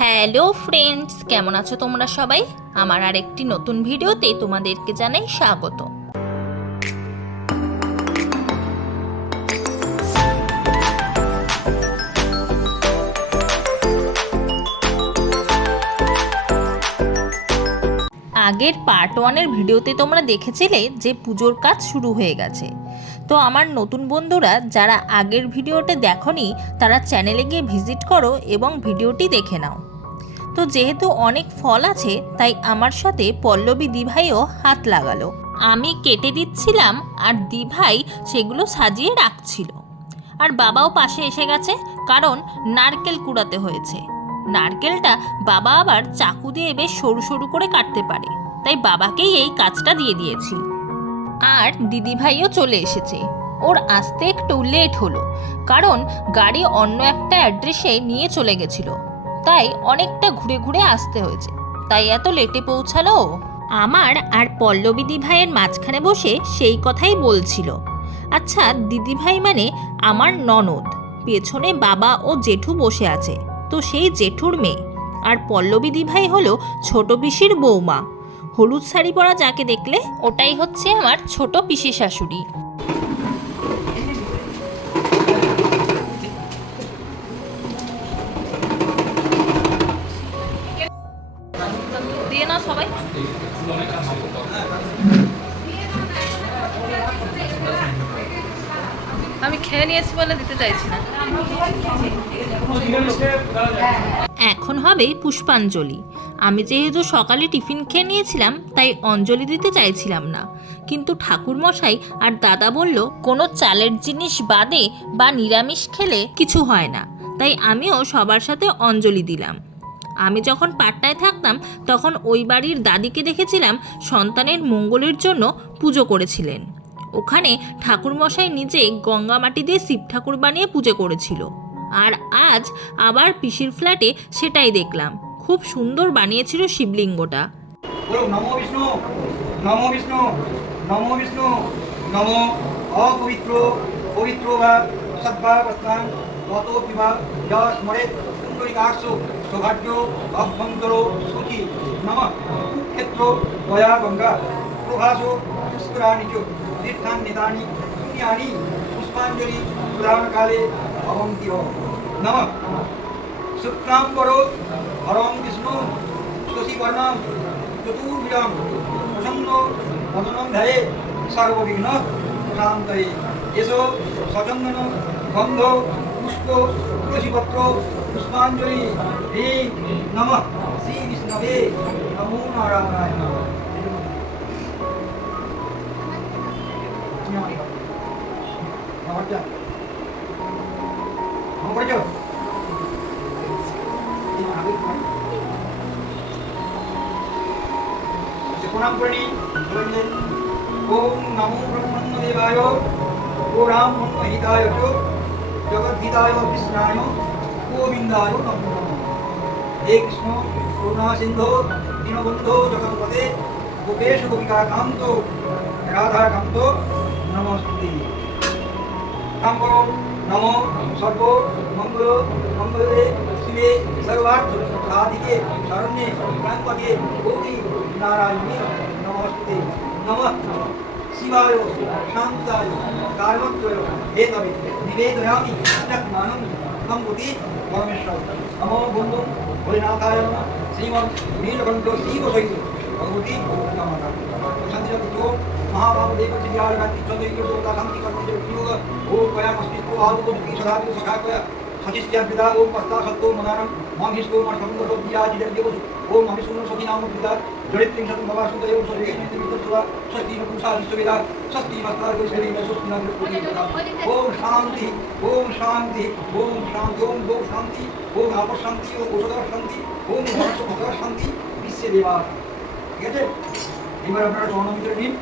Hello friends, কেমন আছো তোমরা সবাই? আমার আরেকটি নতুন ভিডিওতে তোমাদেরকে জানাই স্বাগত। আগের পার্ট 1-এর ভিডিওতে তোমরা দেখেছিলে যে পুজোর কাজ শুরু হয়ে গেছে। তো আমার নতুন বন্ধুরা যারা আগের ভিডিওটা দেখোনি তারা চ্যানেলে গিয়ে ভিজিট করো এবং ভিডিওটি দেখে নাও। তো যেহেতু অনেক ফল আছে তাই আমার সাথে পল্লবী দিভাইও হাত লাগালো। আমি কেটে দিচ্ছিলাম আর দিভাই সেগুলো সাজিয়ে রাখছিল। আর বাবাও পাশে এসে গেছে, কারণ নারকেল কুড়াতে হয়েছে। নারকেলটা বাবা আবার চাকু দিয়ে বেশ সরু সরু করে কাটতে পারে, তাই বাবাকেই এই কাজটা দিয়ে দিয়েছি। আর দিদিভাইও চলে এসেছে। ওর আসতে একটু লেট হলো, কারণ গাড়ি অন্য একটা অ্যাড্রেসে নিয়ে চলে গেছিল, তাই অনেকটা ঘুরে ঘুরে আসতে হয়েছে, তাই এত লেটে পৌঁছালো। আমার আর পল্লবী দিভাইয়ের মাঝখানে বসে সেই কথাই বলছিল। আচ্ছা, দিদিভাই মানে আমার ননদ, পেছনে বাবা ও জেঠু বসে আছে, তো সেই জেঠুর মেয়ে। আর পল্লবী দিভাই হলো ছোট পিসির বৌমা। হলুদ শাড়ি পরা যাকে দেখলে ওটাই হচ্ছে আমার ছোট পিসি শাশুড়ি। দিয়ে না সবাই। আমি খেয়ে নিয়েছি বলে দিতে চাইছি না। এখন হবে পুষ্পাঞ্জলি। আমি যেহেতু সকালে টিফিন খেয়ে নিয়েছিলাম তাই অঞ্জলি দিতে চাইছিলাম না, কিন্তু ঠাকুরমশাই আর দাদা বলল কোনো চালের জিনিস বাদে বা নিরামিষ খেলে কিছু হয় না, তাই আমিও সবার সাথে অঞ্জলি দিলাম। আমি যখন পাটনায় থাকতাম তখন ওই বাড়ির দাদিকে দেখেছিলাম সন্তানের মঙ্গলের জন্য পুজো করেছিলেন। ওখানে ঠাকুরমশাই নিজে গঙ্গা মাটি দিয়ে শিব ঠাকুর বানিয়ে পুজো করেছিল। আর আজ আবার পিসির ফ্ল্যাটে সেটাই দেখলাম, খুব সুন্দর বানিয়েছিল শিবলিঙ্গটা। নমো বিষ্ণু, নমো বিষ্ণু, নমো বিষ্ণু, নমো অপবিত্র পবিত্র বা সদ্ভাবস্থান তত বিভা যা স্মরে পুণ্ডরিকাক্ষু সৌভাগ্য অভ্যন্তর সূচি নম ক্ষেত্র দয়া গঙ্গা প্রভাসো পুষ্করাণি চ তীর্থান্বিতানি পুণ্যানি পুষ্পাঞ্জলি প্রদানকালে ভবন্তি নম শুক্লাম্বরো হরং বিষ্ণু শশীবর্ণম চতুর্ভুজং প্রসন্ন বদনম ধ্যায়ে সর্ববিঘ্ন প্রশান্তয়ে এসো সচন্দন গন্ধ পুষ্প তুলসীপত্র পুষ্পাঞ্জলি হে নমঃ শ্রী বিষ্ণবে নমো নারায়ণায় নমঃ। প্রণাম করি। ওম নমো ব্রহ্মণ্যদেবায় ও রাম হিতায় চ জগদ্ধিতায় কৃষ্ণায় গোবিন্দায় নমো নমঃ। হে কৃষ্ণ করুণা সিন্ধু দীনবন্ধু জগৎপতে গোপেশ গোপিকা কান্ত রাধাকান্ত নমস্তে। নাম করো নমো সর্ব মঙ্গল মঙ্গলে শিবে সর্বার্থ সাধিকে শরণ্যে প্রাণপদে গৌরী নারায়ণী নমস্তে। নমঃ শিবায় শান্তায় কার্মত্রয় হেতবে নিবেদয়ামি তৎমানং সম্পতি পরমেশ্বর। নমো বন্ধু ভোলেনাথায় নমঃ। শ্রীমৎ নীলকণ্ঠ শিব সহিত ভগবতী নমঃ। শান্তিরত महाभावदेव विहार गाती चंद्रिक देवता शांति कर्म जो वियोग ओ कया मस्तिष्को आलोक की सदा सखा कया सचिष्या पिता ओ पस्ता सत्तो मनारम मांगिष्को मर्षंग तो दिया जिदर देव ओ मामिसुन सखी नाम पिता जड़ित सत भवासु देव सरे नित्य विद्युत्वा स्वस्ति नपुंसा विश्ववेदा स्वस्ति मस्तार गोश्री स्वस्ति नाम पुरी ओम शांति ओम शांति ओम शांति ओम गो शांति ओम आप शांति ओम औषधा शांति ओम মহাশ ভগবান শান্তি বিশ্বে দেবা। ঠিক আছে, এবার আপনারা জনমিত্র নিন।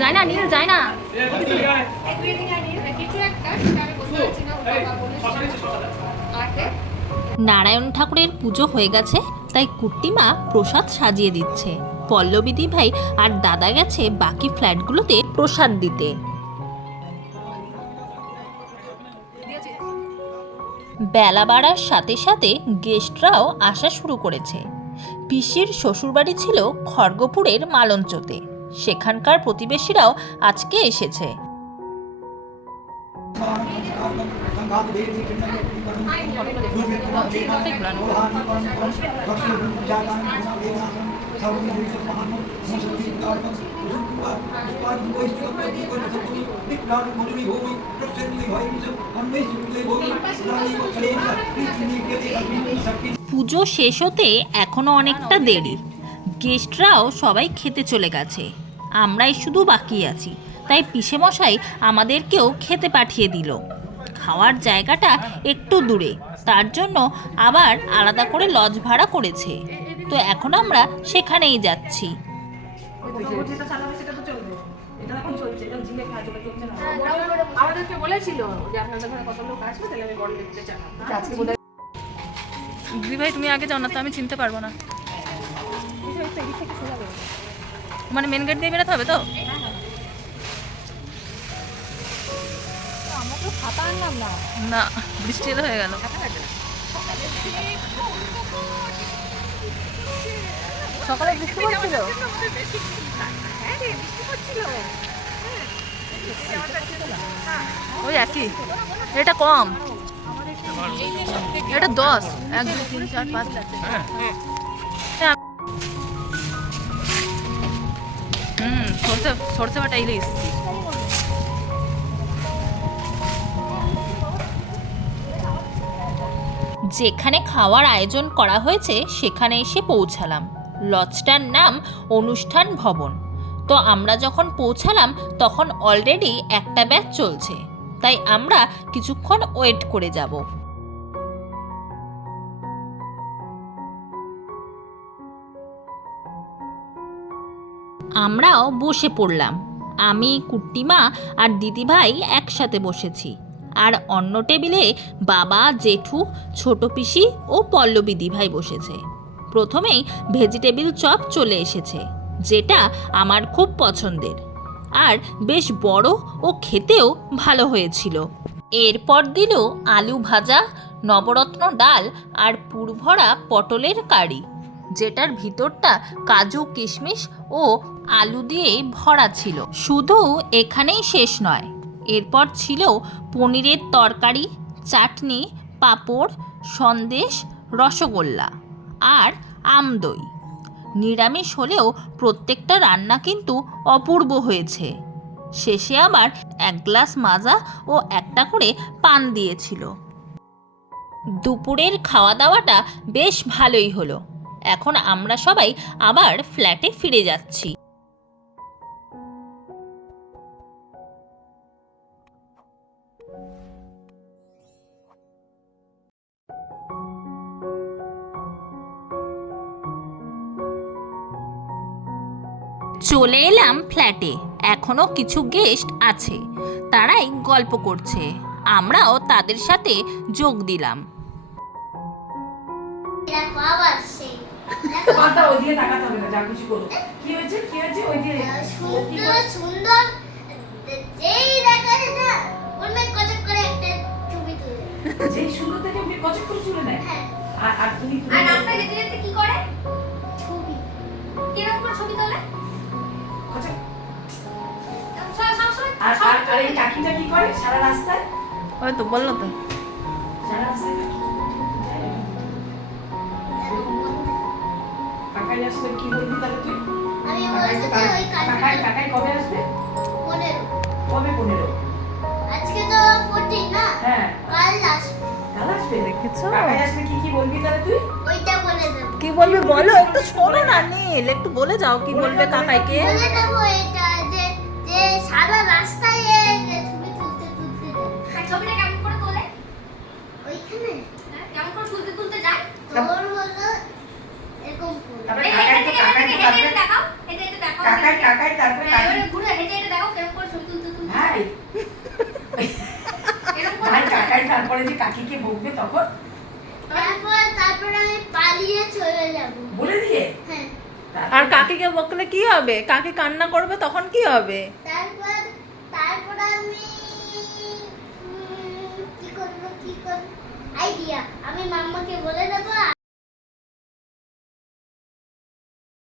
যায় না নীল, যায় না। নারায়ণ ঠাকুরের পুজো হয়ে গেছে, তাই কুট্টিমা প্রসাদ সাজিয়ে দিচ্ছে। পল্লবী দি ভাই আর দাদা গেছে বাকি ফ্ল্যাটগুলোতে প্রসাদ দিতে। বেলা বাড়ার সাথে সাথে গেস্টরাও আসা শুরু করেছে। পিসির শ্বশুরবাড়ি ছিল খড়গপুরের মালঞ্চতে, সেখানকার প্রতিবেশীরাও আজকে এসেছে। পুজো শেষ হতে এখনো অনেকটা দেরি। গেস্টরাও সবাই খেতে চলে গেছে, আমরাই শুধু বাকি আছি। তাই পিসেমশাই আমাদেরকেও খেতে পাঠিয়ে দিল। খাওয়ার জায়গাটা একটু দূরে, তার জন্য আবার আলাদা করে লজ ভাড়া করেছে। তো এখন আমরা সেখানেই যাচ্ছি। ভাই তুমি আগে যাও না তো, আমি চিনতে পারবো না। মানে মেন গেট দিয়ে বেরোতে হবে তো? না, বৃষ্টি এলো হয়ে গেল। সকালে বৃষ্টি পড়ছিল। ওই একই, এটা কম, এটা 10, 1 2 3 4 5। সরষে বাটা ইলিশ। যেখানে খাওয়ার আয়োজন করা হয়েছে সেখানে এসে পৌঁছালাম। লজটার নাম অনুষ্ঠান ভবন। তো আমরা যখন পৌঁছালাম তখন অলরেডি একটা ব্যাচ চলছে, তাই আমরা কিছুক্ষণ ওয়েট করে যাব। আমরাও বসে পড়লাম। আমি, কুট্টিমা আর দিদিভাই একসাথে বসেছি। আর অন্য টেবিলে বাবা, জেঠু, ছোট পিসি ও পল্লবী দিভাই বসেছে। প্রথমেই ভেজিটেবিল চপ চলে এসেছে, যেটা আমার খুব পছন্দের, আর বেশ বড় ও খেতেও ভালো হয়েছিল। এরপর দিল আলু ভাজা, নবরত্ন ডাল আর পুরভরা পটলের কারি, যেটার ভিতরটা কাজু, কিশমিশ ও আলু দিয়ে ভরা ছিল। শুধু এখানেই শেষ নয়, এরপর ছিল পনিরের তরকারি, চাটনি, পাঁপড়, সন্দেশ, রসগোল্লা আর আমদই। নিরামিষ হলেও প্রত্যেকটা রান্না কিন্তু অপূর্ব হয়েছে। শেষে আবার 1 গ্লাস মাজা ও একটা করে পান দিয়েছিল। দুপুরের খাওয়া দাওয়াটা বেশ ভালোই হলো। এখন আমরা সবাই আবার ফ্ল্যাটে ফিরে যাচ্ছি। চলে এলাম ফ্ল্যাটে। এখনো কিছু গেস্ট আছে, তারাই গল্প করছে, আমরাও তাদের সাথে যোগ দিলাম। দেখো আবার সেই কথা ওইদিকে তাকাতে হবে না, যা কিছু করো। কি হয়েছে ওইদিকে সুন্দর সুন্দর যেই দেখা যায় না ওর মেয়ে কচক করে একটা ছবি তুলে যেই সুন্দর থেকে উনি কচক করে চলে নেয়। হ্যাঁ আর তুমি আর রাস্তায় যেতে যেতে কি করে ছবি কিরকম করে ছবি তোলে কচক। সবসময় আর এই কাকিটা কি করে সারা রাস্তায়? ওই তো বললো তো সারা রাস্তায় কাকাই আসলে কি বলবি তাহলে তুই? আমি বলছি যে ওই কাকাই কবে আসবে? 15 কবে 15? আজকে তো 14 না হ্যাঁ, কাল আসবে কাল আসবে। দেখেছো? কাকাই আসলে কি বলবি তাহলে তুই? ওইটা বলে দেবো কি বলবি বলো, একটু শোনো না নীল, একটু বলে যাও কি বলবে কাকাইকে। বলে দেবো এটা যে যে সারা রাস্তায় ছবি তুলতে তুলতে যায় ছবিটা কেমন করে তোলে ওইখানে কেমন করে তুলতে তুলতে যায় তোর হলো এরকম করে তারপরে কাকাই তারপরে দেখাও এটা দেখাও কাকাই তারপরে কাকি। ঘুরে হেঁটে দেখাও কেমন করে ছবি তুলতে তুলতে ভাই এরকম ভাই কাকাই তারপরে যে কাকিকে বকবে তখন তারপরে আমি পালিয়ে চলে যাব বলে দিয়ে। হ্যাঁ আর কাকিকে বকলে কি হবে? কাকি কান্না করবে তখন কি হবে? তারপর আমি কি করব আইডিয়া আমি মাম্মাকে বলে দেবো